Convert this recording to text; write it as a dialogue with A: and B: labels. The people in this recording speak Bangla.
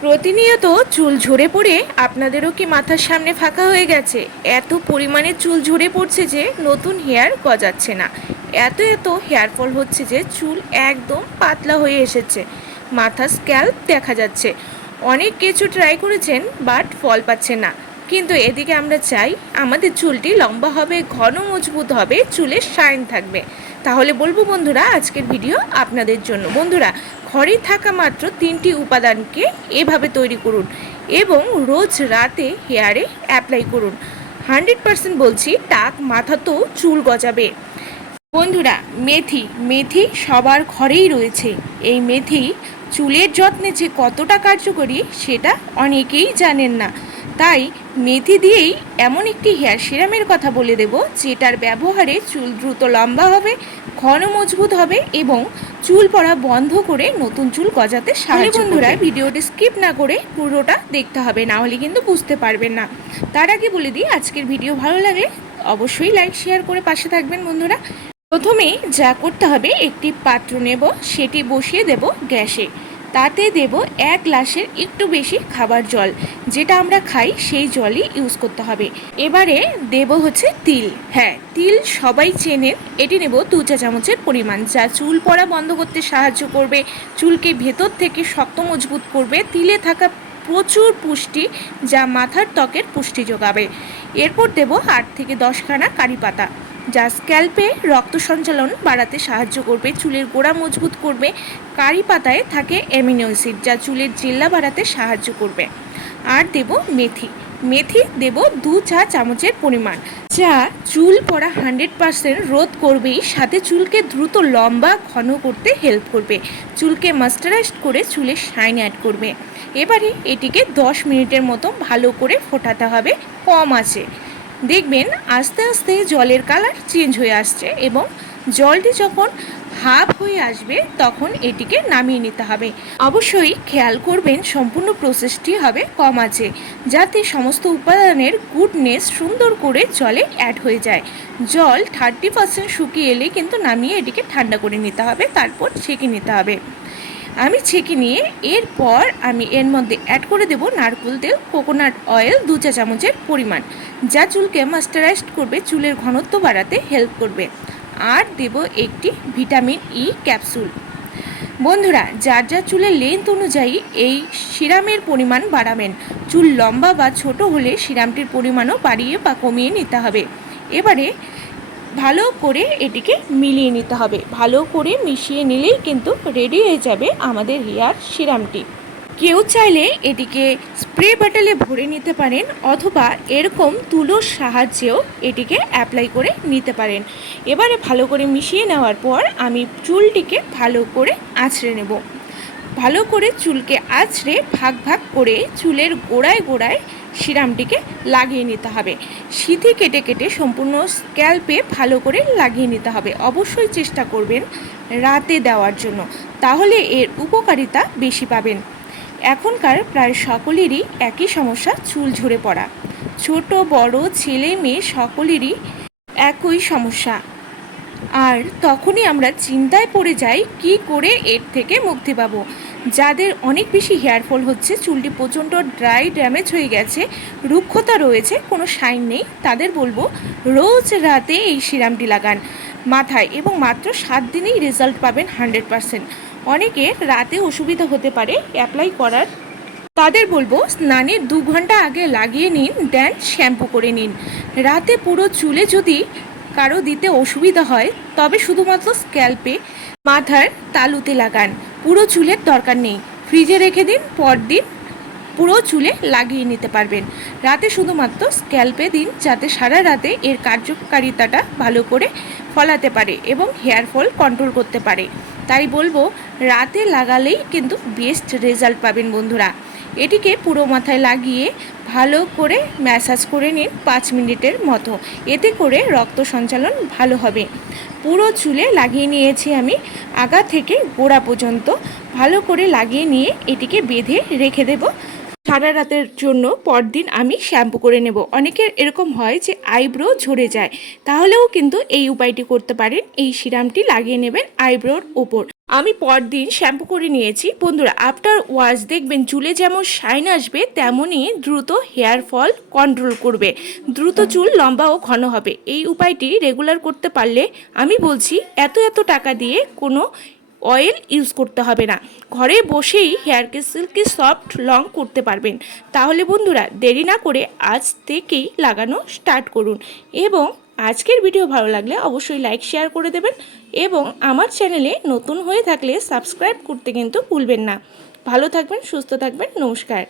A: প্রতিনিয়ত চুল ঝরে পড়ে আপনাদেরও কি মাথার সামনে ফাঁকা হয়ে গেছে? এত পরিমাণে চুল ঝরে পড়ছে যে নতুন হেয়ার গজাচ্ছে না। এত এত হেয়ার ফল হচ্ছে যে চুল একদম পাতলা হয়ে এসেছে। মাথা স্ক্যাল্প দেখা যাচ্ছে। অনেক কিছু ট্রাই করেছেন, বাট ফল পাচ্ছে না। কিন্তু এদিকে আমরা চাই আমাদের চুলটি লম্বা হবে, ঘন মজবুত হবে চুলের শাইন থাকবে। তাহলে বলব বন্ধুরা, আজকের ভিডিও আপনাদের জন্য। বন্ধুরা, ঘরে থাকা মাত্র তিনটি উপাদানকে এভাবে তৈরি করুন এবং রোজ রাতে হেয়ারে অ্যাপ্লাই করুন। হান্ড্রেড পার্সেন্ট বলছি, টাক মাথা তো চুল গজাবে। বন্ধুরা, মেথি মেথি সবার ঘরেই রয়েছে। এই মেথি চুলের যত্নে যে কতটা কার্যকরী, সেটা অনেকেই জানেন না। তাই মেথি দিয়েই এমন একটি হেয়ার সিরামের কথা বলে দেব যেটার ব্যবহারে চুল দ্রুত লম্বা হবে ঘন মজবুত হবে এবং চুল পড়া বন্ধ করে নতুন চুল গজাতে সাহায্য বন্ধুরা ভিডিওটি স্কিপ না করে পুরোটা দেখতে হবে না হলে কিন্তু বুঝতে পারবেন না। তার আগে বলে দিই আজকের ভিডিও ভালো লাগলে অবশ্যই লাইক শেয়ার করে পাশে থাকবেন বন্ধুরা। প্রথমেই যা করতে হবে একটি পাত্র নেব সেটি বসিয়ে দেব গ্যাসে। তাতে দেব এক গ্লাসের একটু বেশি খাবার জল। যেটা আমরা খাই, সেই জলই ইউজ করতে হবে। এবারে দেব হচ্ছে তিল। হ্যাঁ তিল সবাই চেনেন এটি নেব দু চা চামচের পরিমাণ। যা চুল পড়া বন্ধ করতে সাহায্য করবে, চুলকে ভেতর থেকে শক্ত মজবুত করবে, তিলে থাকা প্রচুর পুষ্টি যা মাথার ত্বকের পুষ্টি যোগাবে। এরপর দেব আট থেকে দশখানা কারি পাতা। যা স্ক্যাল্পে রক্ত সঞ্চালন বাড়াতে সাহায্য করবে, চুলের গোড়া মজবুত করবে, কারি পাতায় থাকে অ্যামিনো অ্যাসিড যা চুলের জেল্লা বাড়াতে সাহায্য করবে। আর দেব মেথি। মেথি দেব দু চা চামচের পরিমাণ, যা চুল পড়া হান্ড্রেড পারসেন্ট রোধ করবেই, সাথে চুলকে দ্রুত লম্বা, ঘন করতে হেল্প করবে। চুলকে মাস্টারাইজড করে চুলে শাইন অ্যাড করবে। এবারে এটিকে দশ মিনিটের মতো ভালো করে ফোটাতে হবে, কম আছে। দেখবেন আস্তে আস্তে জলের কালার চেঞ্জ হয়ে আসছে এবং জলটি যখন হাফ হয়ে আসবে তখন এটিকে নামিয়ে নিতে হবে। অবশ্যই খেয়াল করবেন সম্পূর্ণ প্রসেসটি হবে কম আছে, যাতে সমস্ত উপাদানের গুডনেস সুন্দর করে জলে অ্যাড হয়ে যায়। জল থার্টি পার্সেন্ট শুকিয়ে এলে কিন্তু নামিয়ে এটিকে ঠান্ডা করে নিতে হবে, তারপর ছেঁকে নিতে হবে। আমি ছেঁকে নিয়ে এরপর আমি এর মধ্যে অ্যাড করে দেব নারকেল তেল কোকোনাট অয়েল দু চা চামচের পরিমাণ, যা চুলকে মাস্টারাইজড করবে, চুলের ঘনত্ব বাড়াতে হেল্প করবে। আর দেব একটি ভিটামিন ই ক্যাপসুল বন্ধুরা, যার যার চুলের লেন্থ অনুযায়ী এই সিরামের পরিমাণ বাড়াবেন, চুল লম্বা বা ছোট হলে সিরামটির পরিমাণও বাড়িয়ে বা কমিয়ে নিতে হবে। এবারে ভালো করে এটিকে মিলিয়ে নিতে হবে। ভালো করে মিশিয়ে নিলেই কিন্তু রেডি হয়ে যাবে আমাদের হেয়ার সিরামটি। কেউ চাইলে এটিকে স্প্রে বটলে ভরে নিতে পারেন অথবা এরকম তুলোর সাহায্যেও এটিকে অ্যাপ্লাই করে নিতে পারেন। এবারে ভালো করে মিশিয়ে নেওয়ার পর আমি চুলটিকে ভালো করে আঁচড়ে নেব। ভালো করে চুলকে আঁচড়ে ভাগ ভাগ করে চুলের গোড়ায় গোড়ায় সিরামটিকে লাগিয়ে নিতে হবে। সিথি কেটে কেটে সম্পূর্ণ স্ক্যাল্পে ভালো করে লাগিয়ে নিতে হবে। অবশ্যই চেষ্টা করবেন রাতে দেওয়ার জন্য। তাহলে এর উপকারিতা বেশি পাবেন। এখনকার প্রায় সকলেরই একই সমস্যা, চুল ঝরে পড়া। ছোট, বড়, ছেলে, মেয়ে সকলেরই একই সমস্যা। আর তখনই আমরা চিন্তায় পড়ে যাই, কি করে এর থেকে মুক্তি পাবো? যাদের অনেক বেশি হেয়ার ফল হচ্ছে, চুলটি প্রচণ্ড ড্রাই ড্যামেজ হয়ে গেছে, রুক্ষতা রয়েছে, কোনো সাইন নেই। তাদের বলব, রোজ রাতে এই সিরামটি লাগান মাথায় এবং মাত্র সাত দিনেই রেজাল্ট পাবেন হান্ড্রেড পারসেন্ট। অনেকে রাতে অসুবিধা হতে পারে, অ্যাপ্লাই করার। তাদের বলব স্নানের দু ঘণ্টা আগে লাগিয়ে নিন, দেন শ্যাম্পু করে নিন। রাতে পুরো চুলে যদি কারও দিতে অসুবিধা হয়, তবে শুধুমাত্র স্ক্যাল্পে মাথার তালুতে লাগান। পুরো চুলের দরকার নেই। ফ্রিজে রেখে দিন, পরদিন পুরো চুলে লাগিয়ে নিতে পারবেন। রাতে শুধুমাত্র স্ক্যাল্পে দিন যাতে সারা রাতে এর কার্যকারিতাটা ভালো করে ফলাতে পারে এবং হেয়ার ফল কন্ট্রোল করতে পারে। তাই বলব, রাতে লাগালেই কিন্তু বেস্ট রেজাল্ট পাবেন বন্ধুরা। এটিকে পুরো মাথায় লাগিয়ে ভালো করে ম্যাসাজ করে নিন পাঁচ মিনিটের মতো। এতে করে রক্ত সঞ্চালন ভালো হবে। পুরো চুলে লাগিয়ে নিয়েছি আমি আগা থেকে গোড়া পর্যন্ত। ভালো করে লাগিয়ে নিয়ে এটিকে বেঁধে রেখে দেব। সারা রাতের জন্য পরদিন আমি শ্যাম্পু করে নেব। অনেকের এরকম হয় যে আইব্রো ঝরে যায়। তাহলেও কিন্তু এই উপায়টি করতে পারেন। এই সিরামটি লাগিয়ে নেবেন আইব্রোর ওপর। আমি পরদিন শ্যাম্পু করে নিয়েছি। বন্ধুরা আফটার ওয়াশ দেখবেন চুলে যেমন শাইন আসবে, তেমনই দ্রুত হেয়ার ফল কন্ট্রোল করবে। দ্রুত চুল লম্বা ও ঘন হবে। এই উপায়টি রেগুলার করতে পারলে আমি বলছি, এত এত টাকা দিয়ে কোনো অয়েল ইউজ করতে হবে না। ঘরে বসেই হেয়ারকে সিল্কি সফট লং করতে পারবেন। তাহলে বন্ধুরা, দেরি না করে আজ থেকেই লাগানো স্টার্ট করুন। এবং আজকের ভিডিও ভালো লাগলে অবশ্যই লাইক শেয়ার করে দেবেন এবং আমার চ্যানেলে নতুন হয়ে থাকলে সাবস্ক্রাইব করতে কিন্তু ভুলবেন না। ভালো থাকবেন, সুস্থ থাকবেন, নমস্কার।